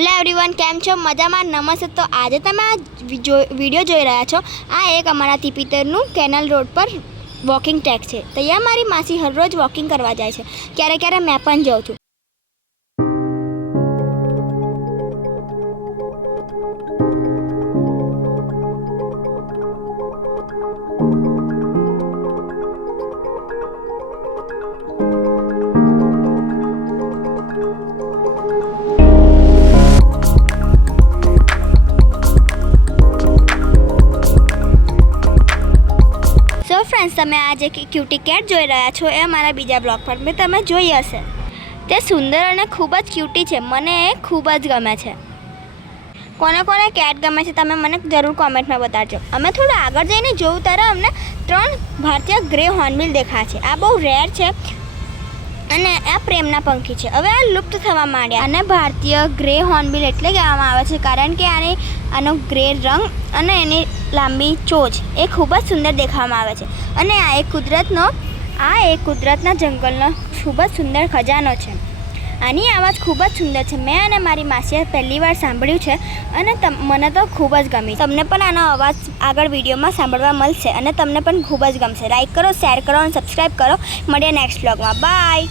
Hello everyone, કેમ છો? મજામાં? નમસ્તે. તો આજે તમે આ વિડીયો જોઈ રહ્યા છો. આ એક અમારા તિપિતરનું કેનલ રોડ પર વોકિંગ ટ્રેક છે. ત્યાં મારી માસી હરરોજ વોકિંગ કરવા જાય છે. ક્યારેક ક્યારેક મેં પણ જાઉં છું. સો ફ્રેન્ડ્સ, તમે આ જે ક્યુટી કેટ જોઈ રહ્યા છો એ મારા બીજા બ્લોગ પર મેં તમે જોઈ હશે. તે સુંદર અને ખૂબ જ ક્યુટી છે. મને એ ખૂબ જ ગમે છે. કોને કોને કેટ ગમે છે તમે મને જરૂર કોમેન્ટમાં બતાવજો. અમે થોડું આગળ જઈને જોયું ત્યારે અમને 3 ભારતીય ગ્રે હોર્નબિલ દેખાય છે. આ બહુ રેર છે અને આ પ્રેમના પંખી છે. હવે આ લુપ્ત થવા માંડ્યા. અને ભારતીય ગ્રે હોર્નબિલ એટલે કહેવામાં આવે છે કારણ કે આનો ગ્રે રંગ અને એની લાંબી ચોચ એ ખૂબ જ સુંદર દેખાવામાં આવે છે. અને આ એક કુદરતના જંગલનો ખૂબ જ સુંદર ખજાનો છે. આની અવાજ ખૂબ જ સુંદર છે. મેં અને મારી માસીએ પહેલી વાર સાંભળ્યું છે અને મને તો ખૂબ જ ગમી. તમને પણ આનો અવાજ આગળ વિડીયોમાં સાંભળવા મળશે અને તમને પણ ખૂબ જ ગમશે. લાઈક કરો, શેર કરો અને સબસ્ક્રાઈબ કરો. મળીએ નેક્સ્ટ બ્લોગમાં. બાય.